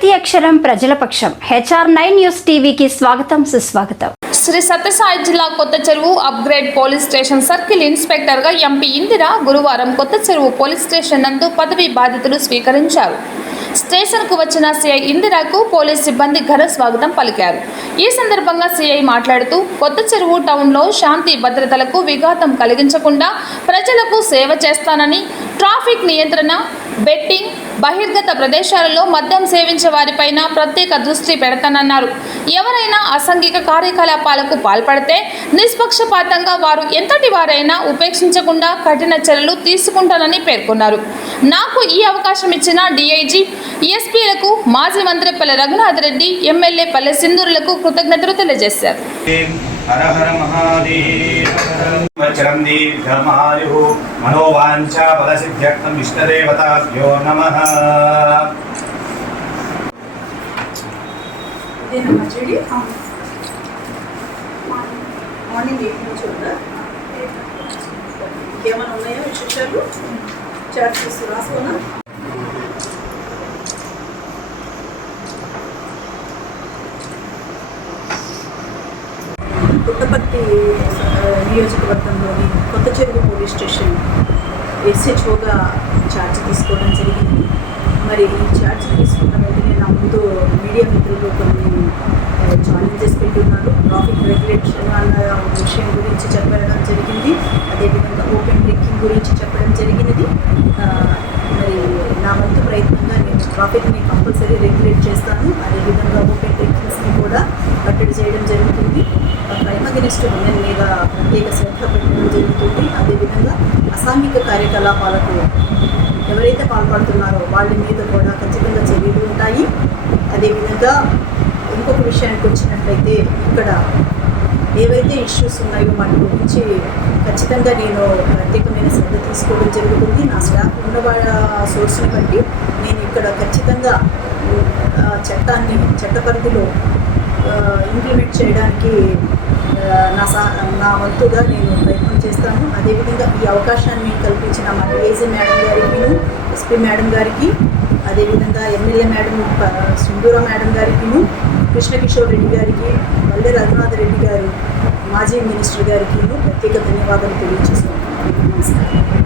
ప్రతి అక్షరం ప్రజల పక్షం. HR9 న్యూస్ టీవీకి స్వాగతం, సుస్వాగతం. శ్రీ సత్యసాయి జిల్లా కొత్త చెరువు upgrade police station circle inspector గా ఎంపీ ఇందిర గురువారం కొత్త చెరువు పోలీస్ స్టేషన్ నందు పదవి బాధ్యతలు స్వీకరించారు. స్టేషన్ కు వచ్చిన సిఐ ఇందిరకు పోలీస్ సిబ్బంది ఘన స్వాగతం పలికారు. ఈ సందర్భంగా సిఐ మాట్లాడుతూ కొత్త చెరువు టౌన్ లో శాంతి భద్రతలకు విఘాతం కలిగించకుండా ప్రజలకు సేవ చేస్తానని, ట్రాఫిక్ నియంత్రణ, బెట్టింగ్, బహిర్గత ప్రదేశాలలో మద్యం సేవించే వారిపైన ప్రత్యేక దృష్టి పెడతానన్నారు. ఎవరైనా అసాంఘిక కార్యకలాపాలకు పాల్పడితే నిష్పక్షపాతంగా వారు ఎంతటి వారైనా ఉపేక్షించకుండా కఠిన చర్యలు తీసుకుంటానని పేర్కొన్నారు. నాకు ఈ అవకాశం ఇచ్చిన DIG, ESPలకు, మాజీ మంత్రి పల్లె రఘునాథ్ రెడ్డి, ఎమ్మెల్యే పల్లె సింధూరులకు కృతజ్ఞతలు తెలియజేశారు. హర హర మహాదేవ వజ్రం దీర్ఘమాయు మనోవాంఛా ఫలసిద్ధ్యర్థం ఇష్టదేవతాభ్యో నమః. మార్నింగ్ 8 నుంచి ఉందా? ఇంకేమైనా ఉన్నాయో విశేషాలు చాట్ చేసి రాసుకోనా? పుట్టపర్తి నియోజకవర్గంలోని కొత్త చెరువు పోలీస్ స్టేషన్ SHOగా ఛార్జ్ తీసుకోవడం జరిగింది. మరి ఈ ఛార్జ్ తీసుకున్న వెంటనే నా ముందు మీడియా మిత్రులు కొన్ని ఛాలెంజెస్ పెట్టున్నారు. ట్రాఫిక్ రెగ్యులేషన్ అన్న విషయం గురించి చెప్పడం జరిగింది. అదేవిధంగా ఓపెన్ డ్రింకింగ్ గురించి చెప్పడం జరిగినది. మరి నా వంతు ప్రయత్నంగా నేను ట్రాఫిక్ని కంపల్సరీ రెగ్యులేట్ చేస్తాను. అదేవిధంగా ఓపెన్ డ్రింకింగ్స్ని కూడా కట్టడి చేయడం జరుగుతుంది. క్రైమ్ అగెనిస్ట్ ఉమెన్ మీద ప్రత్యేక శ్రద్ధ పెట్టడం జరుగుతుంది. అదేవిధంగా అసాంఘిక కార్యకలాపాలకు ఎవరైతే పాల్పడుతున్నారో వాళ్ళ మీద కూడా ఖచ్చితంగా చర్యలు ఉంటాయి. అదేవిధంగా ఇంకొక విషయానికి వచ్చినట్లయితే ఇక్కడ ఏవైతే ఇష్యూస్ ఉన్నాయో వాటి గురించి ఖచ్చితంగా నేను ప్రత్యేకమైన శ్రద్ధ తీసుకోవడం జరుగుతుంది. నా స్టాఫ్ ఉన్న సోర్స్ని బట్టి నేను ఇక్కడ ఖచ్చితంగా చట్ట పరిధిలో ఇంప్లిమెంట్ చేయడానికి నా వంతుగా నేను ప్రయత్నం చేస్తాను. అదేవిధంగా ఈ అవకాశాన్ని కల్పించిన మా DIG మేడం గారికి, SP మేడం గారికి, అదేవిధంగా ఎమ్మెల్యే మేడం సింధూర మేడం గారికి, కృష్ణకిషోర్ రెడ్డి గారికి, పల్లె రఘునాథ్ రెడ్డి గారు, మాజీ మినిస్టర్ గారికి ప్రత్యేక ధన్యవాదాలు తెలియజేస్తున్నాను. నమస్కారం.